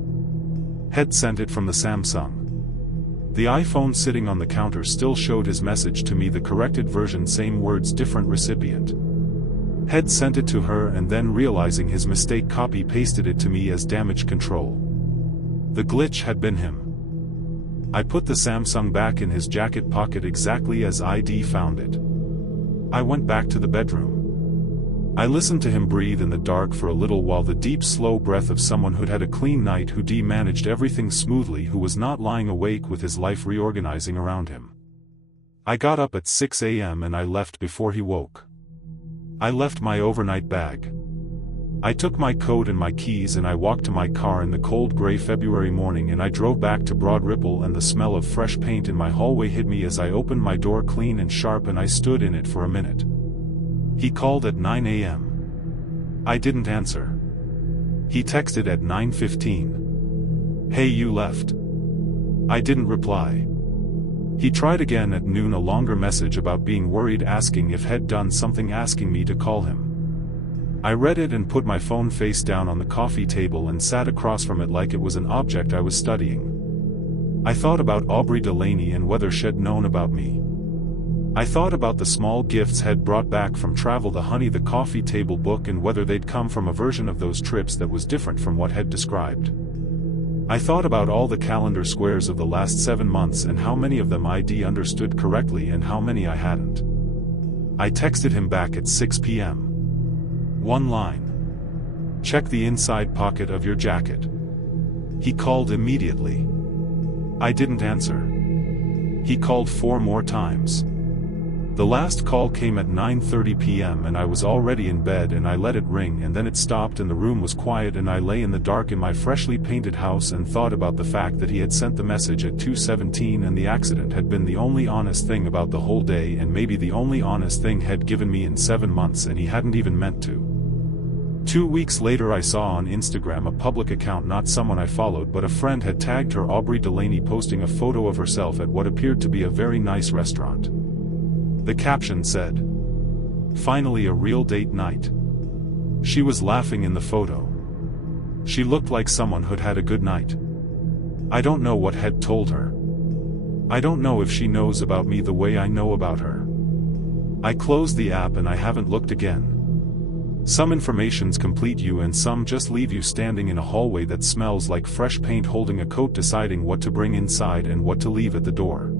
Had sent it from the Samsung. The iPhone sitting on the counter still showed his message to me, the corrected version, same words, different recipient. Had sent it to her and then, realizing his mistake, copy-pasted it to me as damage control. The glitch had been him. I put the Samsung back in his jacket pocket exactly as ID found it. I went back to the bedroom. I listened to him breathe in the dark for a little while, the deep, slow breath of someone who'd had a clean night, who managed everything smoothly, who was not lying awake with his life reorganizing around him. I got up at 6 a.m. and I left before he woke. I left my overnight bag. I took my coat and my keys and I walked to my car in the cold gray February morning, and I drove back to Broad Ripple, and the smell of fresh paint in my hallway hit me as I opened my door, clean and sharp, and I stood in it for a minute. He called at 9 a.m. I didn't answer. He texted at 9:15. Hey, you left? I didn't reply. He tried again at noon, a longer message about being worried, asking if had done something, asking me to call him. I read it and put my phone face down on the coffee table and sat across from it like it was an object I was studying. I thought about Aubrey Delaney and whether she'd known about me. I thought about the small gifts had brought back from travel, the honey, the coffee table book, and whether they'd come from a version of those trips that was different from what had described. I thought about all the calendar squares of the last 7 months and how many of them I'd understood correctly and how many I hadn't. I texted him back at 6 p.m. One line. Check the inside pocket of your jacket. He called immediately. I didn't answer. He called 4 more times. The last call came at 9:30 p.m. and I was already in bed, and I let it ring, and then it stopped and the room was quiet, and I lay in the dark in my freshly painted house and thought about the fact that he had sent the message at 2:17 and the accident had been the only honest thing about the whole day, and maybe the only honest thing had given me in 7 months, and he hadn't even meant to. 2 weeks later I saw on Instagram a public account, not someone I followed but a friend, had tagged her, Aubrey Delaney, posting a photo of herself at what appeared to be a very nice restaurant. The caption said, "Finally a real date night." She was laughing in the photo. She looked like someone who'd had a good night. I don't know what had told her. I don't know if she knows about me the way I know about her. I closed the app and I haven't looked again. Some informations complete you and some just leave you standing in a hallway that smells like fresh paint, holding a coat, deciding what to bring inside and what to leave at the door.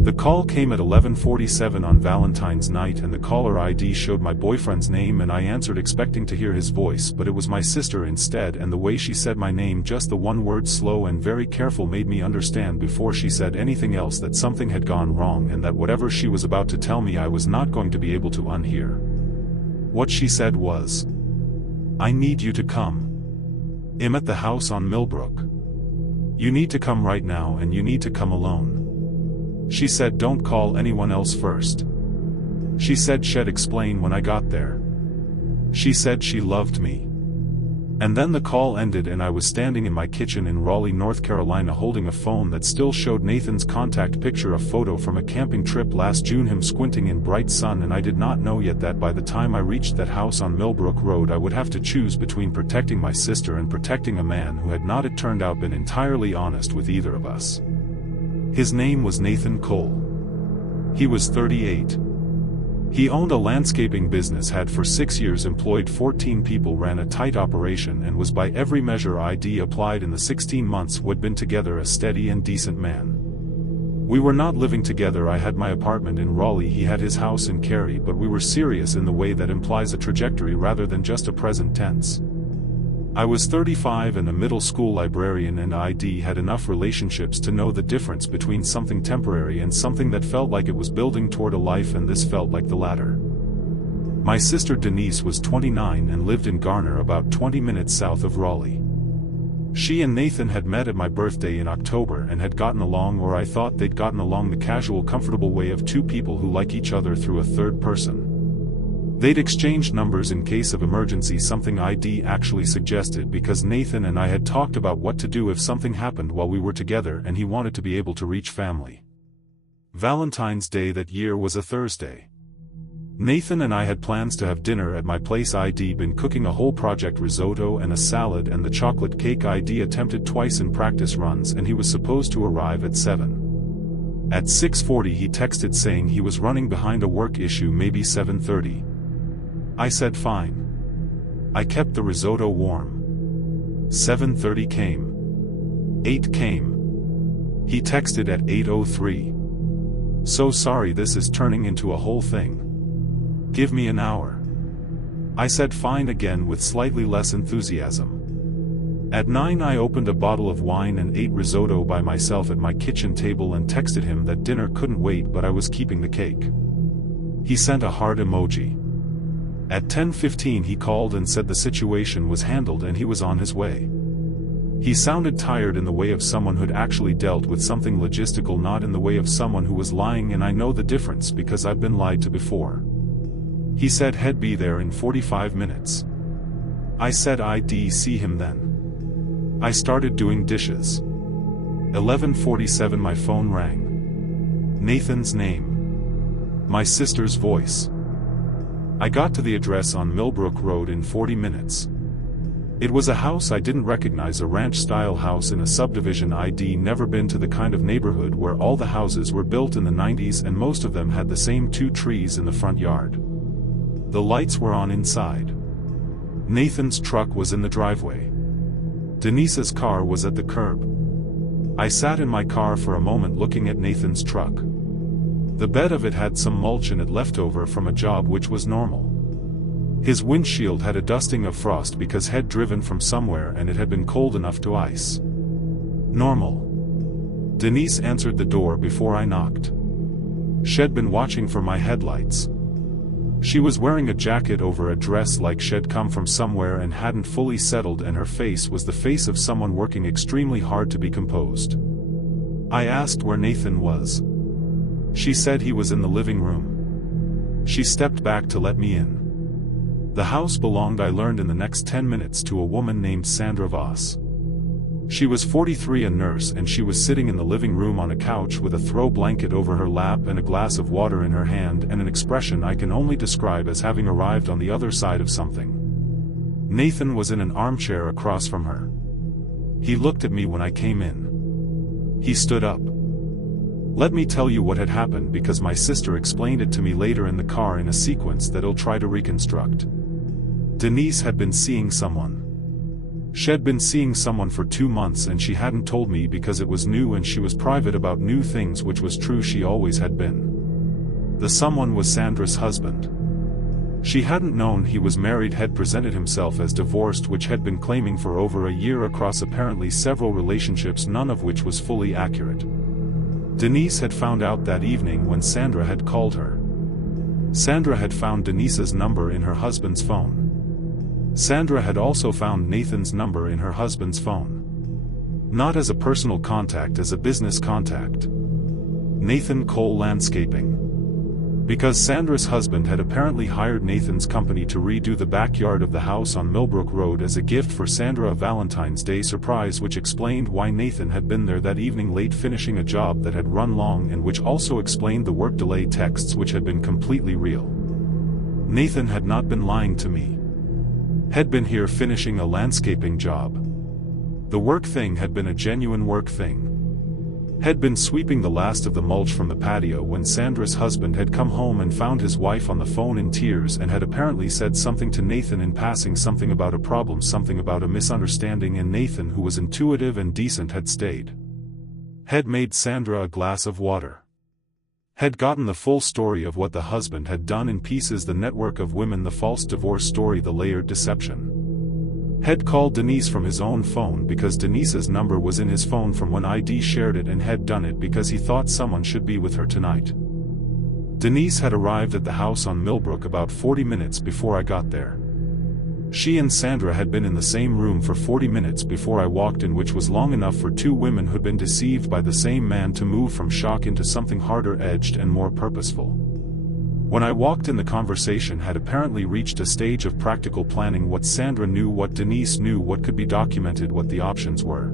The call came at 11:47 on Valentine's night, and the caller ID showed my boyfriend's name, and I answered expecting to hear his voice, but it was my sister instead, and the way she said my name, just the one word, slow and very careful, made me understand before she said anything else that something had gone wrong, and that whatever she was about to tell me I was not going to be able to unhear. What she said was, "I need you to come. I'm at the house on Millbrook. You need to come right now, and you need to come alone." She said don't call anyone else first. She said she'd explain when I got there. She said she loved me. And then the call ended, and I was standing in my kitchen in Raleigh, North Carolina, holding a phone that still showed Nathan's contact picture, a photo from a camping trip last June, him squinting in bright sun, and I did not know yet that by the time I reached that house on Millbrook Road I would have to choose between protecting my sister and protecting a man who had not, it turned out, been entirely honest with either of us. His name was Nathan Cole. He was 38. He owned a landscaping business, had for 6 years employed 14 people, ran a tight operation, and was by every measure ID applied in the 16 months we'd been together a steady and decent man. We were not living together. I had my apartment in Raleigh, he had his house in Cary, but we were serious in the way that implies a trajectory rather than just a present tense. I was 35 and a middle school librarian, and ID had enough relationships to know the difference between something temporary and something that felt like it was building toward a life, and this felt like the latter. My sister Denise was 29 and lived in Garner, about 20 minutes south of Raleigh. She and Nathan had met at my birthday in October and had gotten along, or I thought they'd gotten along, the casual, comfortable way of two people who like each other through a third person. They'd exchanged numbers in case of emergency, something ID actually suggested, because Nathan and I had talked about what to do if something happened while we were together, and he wanted to be able to reach family. Valentine's Day that year was a Thursday. Nathan and I had plans to have dinner at my place. ID been cooking a whole project risotto and a salad and the chocolate cake ID attempted twice in practice runs, and he was supposed to arrive at 7. At 6:40 he texted saying he was running behind a work issue, maybe 7:30. I said fine. I kept the risotto warm. 7:30 came. 8 came. He texted at 8:03. So sorry, this is turning into a whole thing. Give me an hour. I said fine again with slightly less enthusiasm. At 9 I opened a bottle of wine and ate risotto by myself at my kitchen table and texted him that dinner couldn't wait, but I was keeping the cake. He sent a heart emoji. At 10:15 he called and said the situation was handled and he was on his way. He sounded tired, in the way of someone who'd actually dealt with something logistical, not in the way of someone who was lying, and I know the difference because I've been lied to before. He said he'd be there in 45 minutes. I said I'd see him then. I started doing dishes. 11:47 my phone rang. Nathan's name. My sister's voice. I got to the address on Millbrook Road in 40 minutes. It was a house I didn't recognize, a ranch-style house in a subdivision. I'd never been to the kind of neighborhood where all the houses were built in the 90s and most of them had the same 2 trees in the front yard. The lights were on inside. Nathan's truck was in the driveway. Denise's car was at the curb. I sat in my car for a moment looking at Nathan's truck. The bed of it had some mulch in it left over from a job, which was normal. His windshield had a dusting of frost because he'd driven from somewhere and it had been cold enough to ice. Normal. Denise answered the door before I knocked. She'd been watching for my headlights. She was wearing a jacket over a dress, like she'd come from somewhere and hadn't fully settled, and her face was the face of someone working extremely hard to be composed. I asked where Nathan was. She said he was in the living room. She stepped back to let me in. The house belonged, I learned in the next 10 minutes, to a woman named Sandra Voss. She was 43, a nurse, and she was sitting in the living room on a couch with a throw blanket over her lap and a glass of water in her hand, and an expression I can only describe as having arrived on the other side of something. Nathan was in an armchair across from her. He looked at me when I came in. He stood up. Let me tell you what had happened, because my sister explained it to me later in the car in a sequence that I'll try to reconstruct. Denise had been seeing someone. She'd been seeing someone for 2 months and she hadn't told me because it was new and she was private about new things, which was true, she always had been. The someone was Sandra's husband. She hadn't known he was married, had presented himself as divorced, which had been claiming for over a year across apparently several relationships, none of which was fully accurate. Denise had found out that evening when Sandra had called her. Sandra had found Denise's number in her husband's phone. Sandra had also found Nathan's number in her husband's phone. Not as a personal contact, as a business contact. Nathan Cole Landscaping. Because Sandra's husband had apparently hired Nathan's company to redo the backyard of the house on Millbrook Road as a gift for Sandra, a Valentine's Day surprise, which explained why Nathan had been there that evening late finishing a job that had run long, and which also explained the work delay texts, which had been completely real. Nathan had not been lying to me. Had been here finishing a landscaping job. The work thing had been a genuine work thing. Had been sweeping the last of the mulch from the patio when Sandra's husband had come home and found his wife on the phone in tears, and had apparently said something to Nathan in passing, something about a problem, something about a misunderstanding, and Nathan, who was intuitive and decent, had stayed. Had made Sandra a glass of water. Had gotten the full story of what the husband had done in pieces, the network of women, the false divorce story, the layered deception. Had called Denise from his own phone because Denise's number was in his phone from when ID shared it, and had done it because he thought someone should be with her tonight. Denise had arrived at the house on Millbrook about 40 minutes before I got there. She and Sandra had been in the same room for 40 minutes before I walked in, which was long enough for two women who'd been deceived by the same man to move from shock into something harder-edged and more purposeful. When I walked in, the conversation had apparently reached a stage of practical planning. What Sandra knew, what Denise knew, what could be documented, what the options were.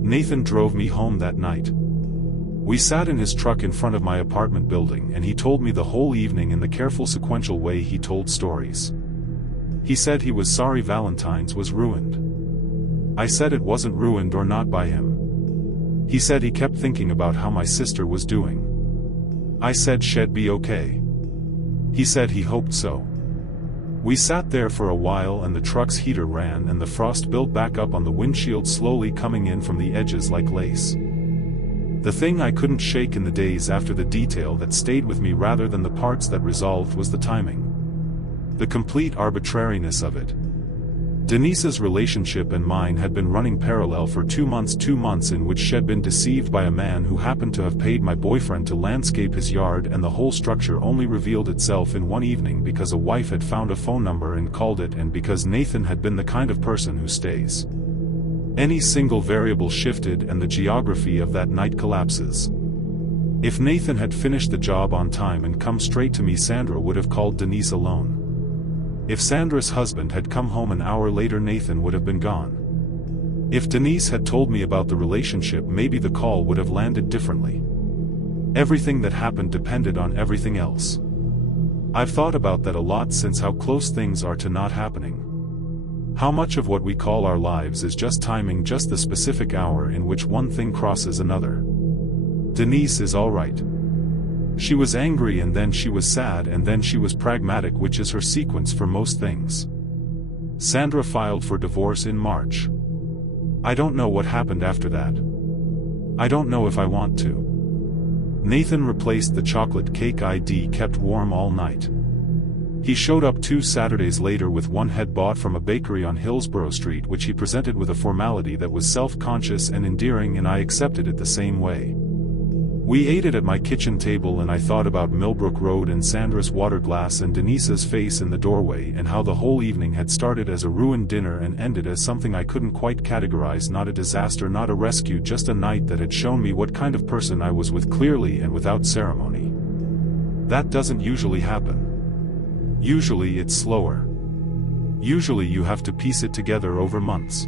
Nathan drove me home that night. We sat in his truck in front of my apartment building, and he told me the whole evening in the careful sequential way he told stories. He said he was sorry Valentines was ruined. I said it wasn't ruined, or not by him. He said he kept thinking about how my sister was doing. I said she'd be okay. He said he hoped so. We sat there for a while, and the truck's heater ran and the frost built back up on the windshield, slowly coming in from the edges like lace. The thing I couldn't shake in the days after, the detail that stayed with me rather than the parts that resolved, was the timing. The complete arbitrariness of it. Denise's relationship and mine had been running parallel for 2 months in which she'd been deceived by a man who happened to have paid my boyfriend to landscape his yard, and the whole structure only revealed itself in one evening because a wife had found a phone number and called it, and because Nathan had been the kind of person who stays. Any single variable shifted and the geography of that night collapses. If Nathan had finished the job on time and come straight to me, Sandra would have called Denise alone. If Sandra's husband had come home an hour later, Nathan would have been gone. If Denise had told me about the relationship, maybe the call would have landed differently. Everything that happened depended on everything else. I've thought about that a lot since, how close things are to not happening. How much of what we call our lives is just timing, just the specific hour in which one thing crosses another. Denise is all right. She was angry, and then she was sad, and then she was pragmatic, which is her sequence for most things. Sandra filed for divorce in March. I don't know what happened after that. I don't know if I want to. Nathan replaced the chocolate cake ID kept warm all night. He showed up 2 Saturdays later with one he'd bought from a bakery on Hillsborough Street, which he presented with a formality that was self-conscious and endearing, and I accepted it the same way. We ate it at my kitchen table, and I thought about Millbrook Road and Sandra's water glass and Denise's face in the doorway, and how the whole evening had started as a ruined dinner and ended as something I couldn't quite categorize, not a disaster, not a rescue, just a night that had shown me what kind of person I was with, clearly and without ceremony. That doesn't usually happen. Usually it's slower. Usually you have to piece it together over months.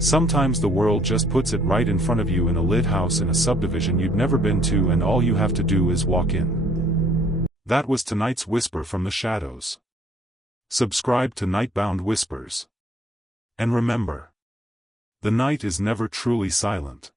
Sometimes the world just puts it right in front of you in a lit house in a subdivision you'd never been to, and all you have to do is walk in. That was tonight's Whisper from the Shadows. Subscribe to Nightbound Whispers. And remember, the night is never truly silent.